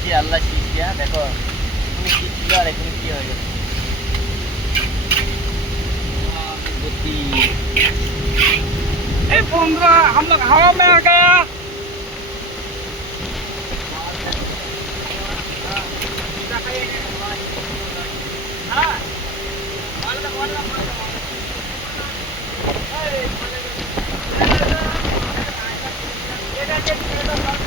কি আল্লাহ শিখিয়া দেখো কি হয়ে গেছে? আমরা হাওয়া মে Thank you.